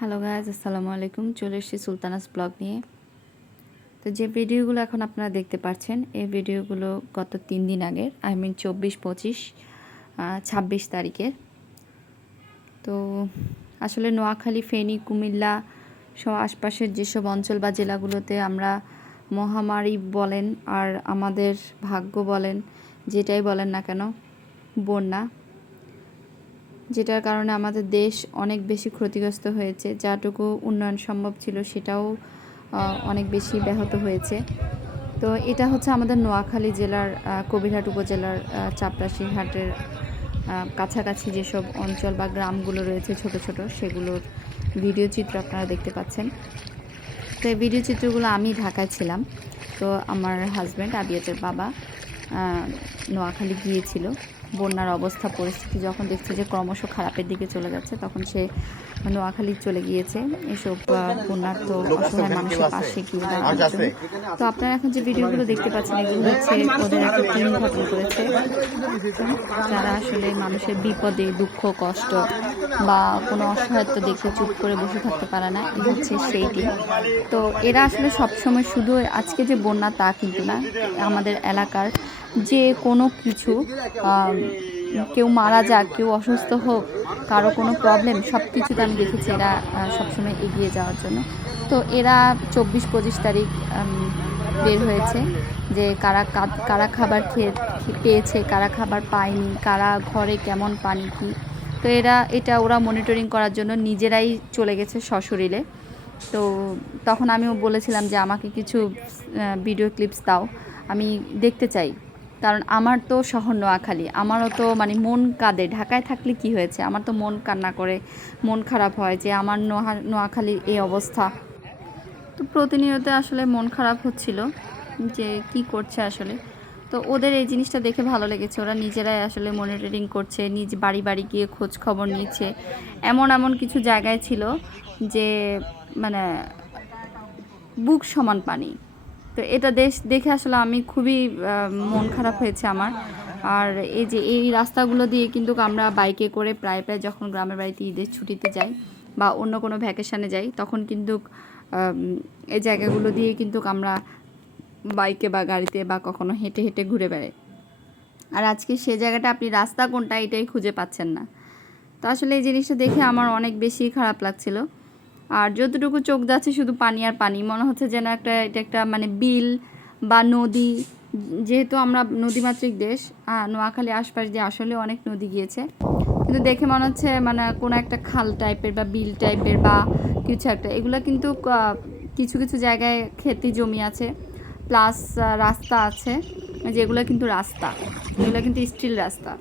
Hello guys, আসসালামু আলাইকুম। চলে এসেছি সুলতানাস ব্লগ নিয়ে। তো যে ভিডিওগুলো এখন আপনারা দেখতে পাচ্ছেন, এই ভিডিওগুলো গত 3 দিন আগের, 24, 25, 26 তারিখের। তো আসলে নোয়াখালী, ফেনী, কুমিল্লা সহ আশপাশের যেসব অঞ্চল বা জেলাগুলোতে আমরা মহামারী বলেন আর আমাদের ভাগ্য বলেন, যেটাই বলেন না কেন, বন্যা, যেটার কারণে আমাদের দেশ অনেক বেশি ক্ষতিগ্রস্ত হয়েছে। যাটুকু উন্নয়ন সম্ভব ছিল সেটাও অনেক বেশি ব্যাহত হয়েছে। তো এটা হচ্ছে আমাদের নোয়াখালী জেলার কবিরহাট উপজেলার চাপরাশিহাটের কাছাকাছি যেসব অঞ্চল বা গ্রামগুলো রয়েছে ছোট ছোট, সেগুলোর ভিডিও চিত্র আপনারা দেখতে পাচ্ছেন। তো এই ভিডিও চিত্রগুলো আমি ঢাকায় ছিলাম। তো আমার হাজব্যান্ড আবিয়াতের বাবা নোয়াখালী গিয়েছিল। বন্যার অবস্থা পরিস্থিতি যখন দেখছে যে ক্রমশ খারাপের দিকে চলে যাচ্ছে, তখন সে নোয়াখালী চলে গিয়েছে এসব বন্যার্ত অসহায় মানুষের পাশে গিয়ে দাঁড়ানোর জন্য। তো আপনারা এখন যে ভিডিওগুলো দেখতে পাচ্ছেন, এগুলো হচ্ছে ওদের একটা টিম গঠন করেছে, যারা আসলে মানুষের বিপদে, দুঃখ, কষ্ট বা কোনো অসহায়ত্ব দেখে চুপ করে বসে থাকতে পারে না, এই হচ্ছে সেই টিম। তো এরা আসলে সবসময় শুধু আজকে যে বন্যা তা কিন্তু না, আমাদের এলাকার যে কোনো কিছু, কেউ মারা যাক, কেউ অসুস্থ হোক, কারো কোনো প্রবলেম, সব কিছুতে আমি দেখেছি এরা সবসময় এগিয়ে যাওয়ার জন্য। তো এরা 24-25 তারিখ বের হয়েছে যে কারা খাবার পেয়েছে, কারা খাবার পায়নি, কারা ঘরে কেমন পানি কী। তো ওরা মনিটরিং করার জন্য নিজেরাই চলে গেছে সশরীরে। তো তখন আমিও বলেছিলাম যে আমাকে কিছু ভিডিও ক্লিপস দাও, আমি দেখতে চাই। কারণ আমার তো শহর নোয়াখালী, আমারও তো মানে মন কাঁদে। ঢাকায় থাকলে কি হয়েছে, আমার তো মন কান্না করে, মন খারাপ হয় যে আমার নোয়াখালীর এই অবস্থা। তো প্রতিনিয়ত আসলে মন খারাপ হচ্ছিল যে কি করছে আসলে। তো ওদের এই জিনিসটা দেখে ভালো লেগেছে, ওরা নিজেরাই আসলে মনিটরিং করছে, নিজ বাড়ি বাড়ি গিয়ে খোঁজ খবর নিচ্ছে। এমন কিছু জায়গায় ছিল যে মানে বুক সমান পানি। তো এটা দেখে আসলে আমি খুবই মন খারাপ হয়েছে আমার। আর এই রাস্তাগুলো দিয়ে কিন্তু আমরা বাইকে করে প্রায় যখন গ্রামের বাড়িতে ঈদের ছুটিতে যাই বা অন্য কোনো ভ্যাকেশানে যাই, তখন কিন্তু এই জায়গাগুলো দিয়ে কিন্তু আমরা বাইকে বা গাড়িতে বা কখনো হেঁটে হেঁটে ঘুরে বেড়াই। আর আজকে সে জায়গাটা আপনি রাস্তা কোনটা এটাই খুঁজে পাচ্ছেন না। তো আসলে এই জিনিসটা দেখে আমার অনেক বেশি খারাপ লাগছিল। আর যতটুকু চোখ যাচ্ছে শুধু পানি আর পানি, মনে হচ্ছে যেন এটা একটা মানে বিল বা নদী। যেহেতু আমরা নদীমাতৃক দেশ, নোয়াখালী আশপাশ দিয়ে আসলে অনেক নদী গিয়েছে, কিন্তু দেখে মনে হচ্ছে মানে কোনো একটা খাল টাইপের বা বিল টাইপের বা কিছু একটা। এগুলো কিন্তু কিছু কিছু জায়গায় খেতি জমি আছে, প্লাস রাস্তা আছে, যেগুলো কিন্তু রাস্তা, এগুলো কিন্তু স্টিল রাস্তা।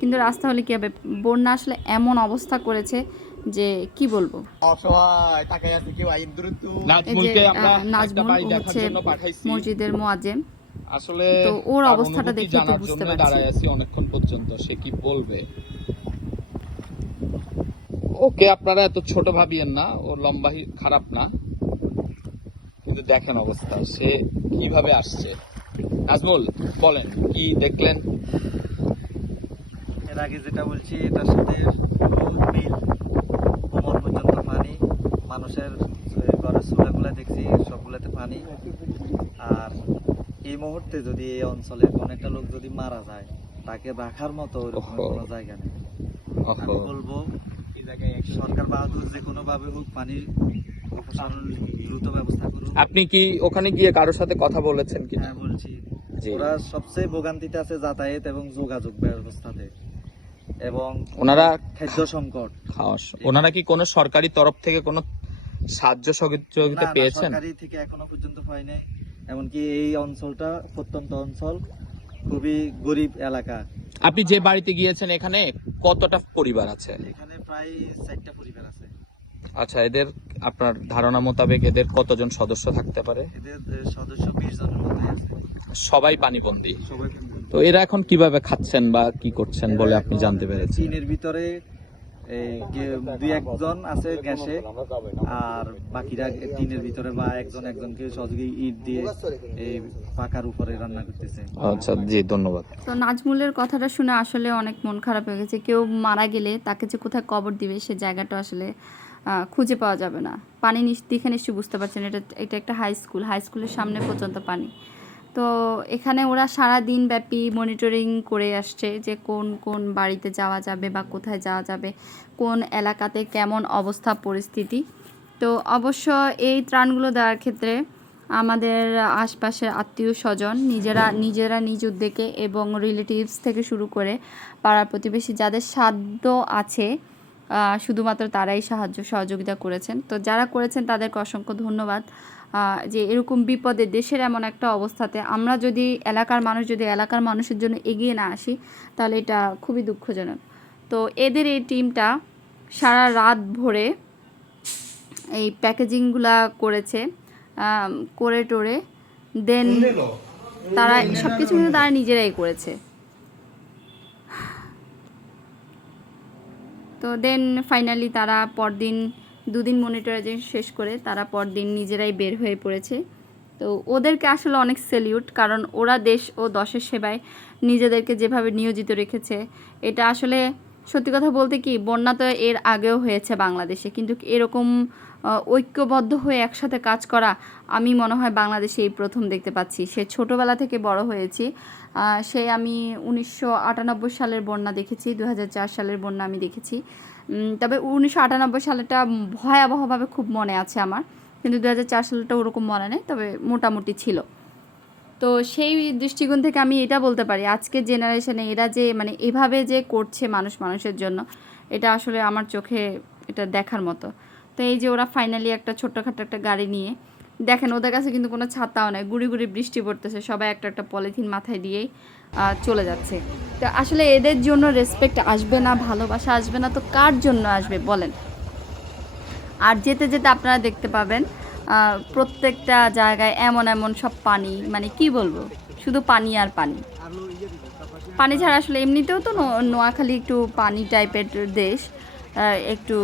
কিন্তু রাস্তা হলে কী হবে, বন্যা আসলে এমন অবস্থা করেছে যে কি বলবো। নাজমুল হচ্ছে মসজিদের মুয়াজ্জিম, আসলে তো ওর অবস্থাটা দেখে তো বুঝতে পারছি অনেকক্ষণ পর্যন্ত সে কি বলবে। ওকে আপনারা এত ছোট ভাবিয়েন না, ও লম্বা খারাপ না, কিন্তু দেখেন অবস্থা সে কিভাবে আসছে। নাজমুল বলেন কি দেখলেন? এর আগে যেটা বলছি এটার সাথে মিল, কোমর পর্যন্ত পানি, মানুষের ঘরের চুলাগুলা দেখছি সবগুলোতে পানি। আর এই মুহূর্তে যদি এই অঞ্চলের কোন একটা লোক যদি মারা যায়, তাকে রাখার মতো ওরকম কোনো জায়গা নেই। আমি বলবো সরকার বাহাদুর যে কোনো ভাবে হোক পানির দ্রুত ব্যবস্থা করুন। আপনি কি ওখানে গিয়ে কারোর সাথে কথা বলেছেন কি? হ্যাঁ বলছি, ওরা সবচেয়ে ভোগান্তিতে আছে যাতায়াত এবং যোগাযোগ ব্যবস্থাতে, এবং ওনারা খাদ্য সংকট। ওনারা কি কোনো সরকারি তরফ থেকে কোনো সাহায্য সহযোগিতা পেয়েছেন? সরকারি থেকে এখনো পর্যন্ত পাই নাই। এমনকি এই অঞ্চলটা প্রত্যন্ত অঞ্চল, খুবই গরিব এলাকা। আপনি যে বাড়িতে গিয়েছেন এখানে কতটা পরিবার আছে? এখানে প্রায় 4টা পরিবার আছে। আচ্ছা, এদের আপনার ধারণা মোতাবেক এদের কতজন সদস্য থাকতে পারে? এদের সদস্য 20 জনের মতো আছে। সবাই পানিবন্দী। সবাই। তো এরা এখন কিভাবে খাচ্ছেন বা কি করছেন বলে আপনি জানতে পেরেছেন? টিনের ভিতরে দুই একজন আছে গ্যাসে, আর বাকিরা টিনের ভিতরে বা একজনকে সহযোগী ইট দিয়ে এই পাকার উপরে রান্না করতেছে। আচ্ছা জি, ধন্যবাদ। তো নাজমুলের কথাটা শুনে আসলে অনেক মন খারাপ হয়ে গেছে। কেউ মারা গেলে তাকে যে কোথায় কবর দিবে সে জায়গাটা আসলে খুঁজে পাওয়া যাবে না। পানি দেখে নিশ্চয়ই বুঝতে পারছেন, এটা একটা হাই স্কুলের সামনে পর্যন্ত পানি। তো এখানে ওরা সারা দিন ব্যাপী মনিটরিং করে আসছে যে কোন কোন বাড়িতে যাওয়া যাবে বা কোথায় যাওয়া যাবে, কোন এলাকাতে কেমন অবস্থা পরিস্থিতি। তো অবশ্য এই ত্রাণগুলো দেওয়ার ক্ষেত্রে আমাদের আশপাশের আত্মীয় স্বজন নিজেরা নিজ উদ্যোগে এবং রিলেটিভস থেকে শুরু করে পাড়ার প্রতিবেশী যাদের সাধ্য আছে শুধুমাত্র তারাই সাহায্য সহযোগিতা করেছেন। তো যারা করেছেন তাদেরকে অসংখ্য ধন্যবাদ। যে এরকম বিপদে দেশের এমন একটা অবস্থাতে আমরা যদি এলাকার মানুষের জন্য এগিয়ে না আসি তাহলে এটা খুবই দুঃখজনক। তো এদের এই টিমটা সারা রাত ভরে এই প্যাকেজিংগুলা করেছে, করে টোরে দেন তারা সব কিছু কিন্তু তারা নিজেরাই করেছে। তো দেন ফাইনালি তারা পরদিন 2 দিন মনিটরাইজেশন শেষ করে তারা পরদিন নিজেরাই বের হয়ে পড়েছে। তো ওদেরকে আসলে অনেক স্যালিউট, কারণ ওরা দেশ ও দশের সেবায় নিজেদেরকে যেভাবে নিয়োজিত রেখেছে, এটা আসলে সত্যি কথা বলতে কি বন্যা তো এর আগেও হয়েছে বাংলাদেশে, কিন্তু এরকম ঐক্যবদ্ধ হয়ে একসাথে কাজ করা আমি মনে হয় বাংলাদেশে এই প্রথম দেখতে পাচ্ছি। সে ছোটোবেলা থেকে বড় হয়েছি, আমি 1998 সালের বন্যা দেখেছি, 2004 সালের বন্যা আমি দেখেছি। তবে 1998 সালেটা ভয়াবহভাবে খুব মনে আছে আমার, কিন্তু 2004 সালটা ওরকম মনে নেই, তবে মোটামুটি ছিল। তো সেই দৃষ্টিকোণ থেকে আমি এটা বলতে পারি আজকের জেনারেশনে এরা যে মানে এভাবে যে করছে মানুষের জন্য, এটা আসলে আমার চোখে এটা দেখার মতো। তো এই যে ওরা ফাইনালি একটা ছোট্টখাটো একটা গাড়ি নিয়ে, দেখেন ওদের কাছে কিন্তু কোনো ছাতাও নেই, গুড়ি গুড়ি বৃষ্টি পড়তেছে, সবাই একটা পলিথিন মাথায় দিয়েই চলে যাচ্ছে। তো আসলে এদের জন্য রেসপেক্ট আসবে না, ভালোবাসা আসবে না তো কার জন্য আসবে বলেন? আর যেতে যেতে আপনারা দেখতে পাবেন প্রত্যেকটা জায়গায় এমন সব পানি, মানে কি বলবো, শুধু পানি আর পানি। পানি ছাড়া আসলে এমনিতেও তো নোয়াখালী একটু পানি টাইপের দেশ, একটু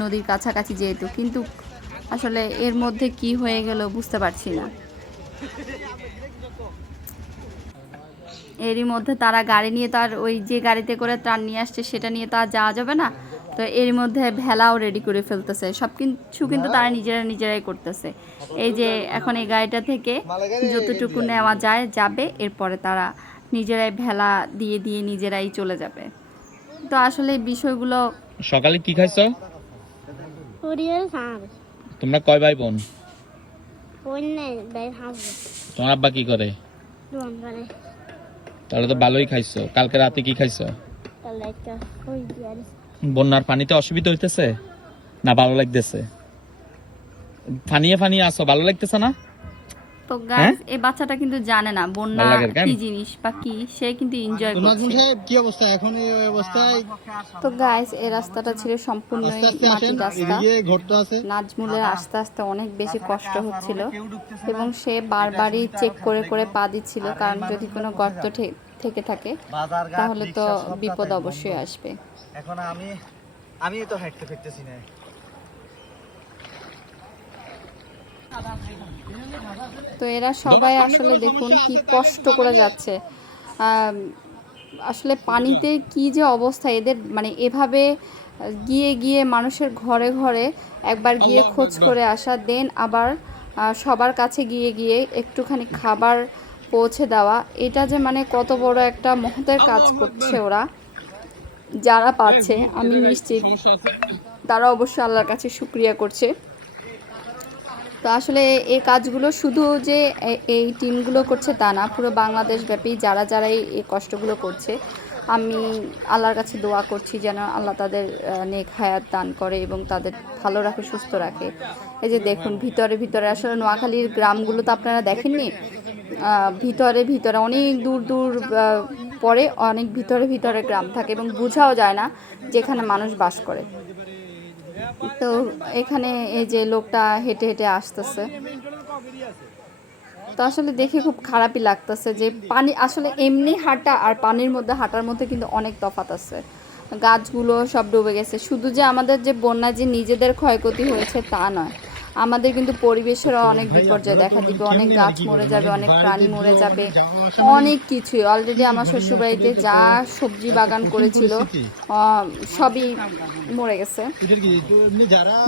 নদীর কাছাকাছি যেহেতু, কিন্তু আসলে এর মধ্যে কি হয়ে গেল বুঝতে পারছি না। এরই মধ্যে তারা গাড়ি নিয়ে, তো আর ওই যে গাড়িতে করে ত্রাণ নিয়ে আসছে সেটা নিয়ে তো আর যাওয়া যাবে না। তো এর মধ্যে ভেলাও রেডি করে ফেলতেছে, সব কিছু কিন্তু তারা নিজেরাই করতেছে। এই যে এখন এই গাড়িটা থেকে যতটুকু নেওয়া যাবে, এরপরে তারা নিজেরাই ভেলা দিয়ে নিজেরাই চলে যাবে। তো আসলে বিষয়গুলো। সকালে কি খাইছো তোমরা? কয় ভাই বোন? তোমার আব্বা কি করে? তাহলে তো ভালোই খাইছো। কালকে রাতে কি খাইছো? বন্যার পানিতে অসুবিধা হইতেছে না ভালো লাগতেছে? ফানিয়ে আসো, ভালো লাগতেছে না? তো গাইস এই বাচ্চাটা কিন্তু জানে না বন্যা কি জিনিস বা কি, সে কিন্তু এনজয় করছে। কি অবস্থা এখন এই অবস্থায়? তো গাইস এই রাস্তাটা ছিল সম্পূর্ণই মাটির রাস্তা। নাজমুলের আস্তে আস্তে অনেক বেশি কষ্ট হচ্ছিল এবং সে বারবারই চেক করে পা দিচ্ছিল, কারণ যদি কোনো গর্ত থেকে থাকে তাহলে তো বিপদ অবশ্যই আসবে। এখন আমি তো হাঁটতে ফিরতেছি না। তো এরা সবাই আসলে দেখুন কি কষ্ট করে যাচ্ছে। আসলে পানিতে কি যে অবস্থা এদের, মানে এভাবে গিয়ে মানুষের ঘরে ঘরে একবার গিয়ে খোঁজ করে আসা, দেন আবার সবার কাছে গিয়ে একটুখানি খাবার পৌঁছে দেওয়া, এটা যে মানে কত বড় একটা মহতের কাজ করছে ওরা। যারা পাচ্ছে আমি নিশ্চিত তারা অবশ্যই আল্লাহর কাছে শুকরিয়া করছে। তো আসলে এই কাজগুলো শুধু যে এই টিমগুলো করছে তা না, পুরো বাংলাদেশব্যাপী যারাই এই কষ্টগুলো করছে, আমি আল্লাহর কাছে দোয়া করছি যেন আল্লাহ তাদের নেক হায়াত দান করে এবং তাদের ভালো রাখে, সুস্থ রাখে। এই যে দেখুন ভিতরে আসলে নোয়াখালীর গ্রামগুলো তো আপনারা দেখেননি, ভিতরে অনেক দূর পরে অনেক ভিতরে গ্রাম থাকে এবং বোঝাও যায় না যেখানে মানুষ বাস করে। তো এখানে এই যে লোকটা হেঁটে আসতেছে, তো আসলে দেখে খুব খারাপই লাগতেছে যে পানি আসলে এমনি হাঁটা আর পানির মধ্যে হাঁটার মধ্যে কিন্তু অনেক তফাৎ আছে। গাছগুলো সব ডুবে গেছে। শুধু যে আমাদের যে বন্যায় যে নিজেদের ক্ষয়ক্ষতি হয়েছে তা নয়, আমাদের কিন্তু পরিবেশেরও অনেক বিপর্যয় দেখা দিবে, অনেক গাছ মরে যাবে, অনেক প্রাণী মরে যাবে, অনেক কিছুই। অলরেডি আমার শ্বশুরবাড়িতে যা সবজি বাগান করেছিল সবই মরে গেছে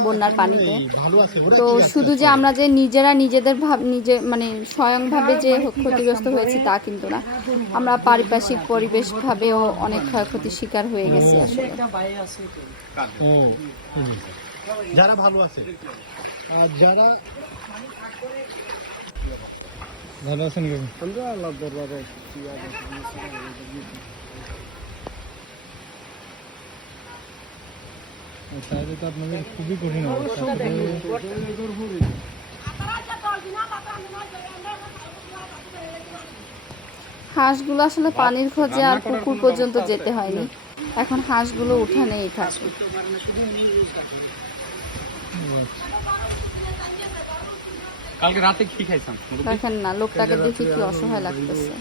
বন্যার পানিতে। তো শুধু যে আমরা যে নিজেরা নিজেদের নিজে মানে স্বয়ংভাবে যে ক্ষতিগ্রস্ত হয়েছি তা কিন্তু না, আমরা পারিপার্শ্বিক পরিবেশভাবেও অনেক ক্ষয়ক্ষতির শিকার হয়ে গেছি আসলে। ও যারা ভালো আছে আর যারা ভালো আছেন তাহলে তো আপনাদের খুবই কঠিন অবস্থা। হাঁসগুলো আসলে পানির খোঁজে আর পুকুর পর্যন্ত যেতে হয়নি, এখন হাঁসগুলো উঠানেই থাকে। কালকে রাতে কি খাইছেন? দেখেন না লোকটাকে দেখে কি অসহায় লাগতেছে।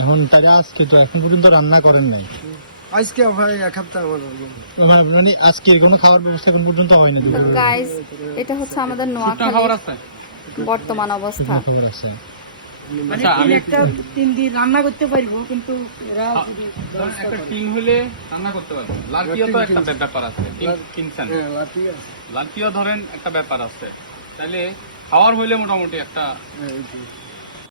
এখন তারা আজকে তো এখন পর্যন্ত রান্না করেন নাই? আজকে ভাই এক সপ্তাহ মানে আজকে কোনো খাওয়ার ব্যবস্থা এখন পর্যন্ত হয়নি? তো গাইস, এটা হচ্ছে আমাদের নোয়াখালীর বর্তমান অবস্থা। খবর আছে। আচ্ছা, আমি একটা 3 দিন রান্না করতে পারবো, কিন্তু এরা একটা টিন হলে রান্না করতে পারবো। লালকিও তো একটা ব্যাপার আছে, কিনছেন লালকিও ধরেন একটা ব্যাপার আছে, তাহলে খাওয়ার হইলে মোটামুটি একটা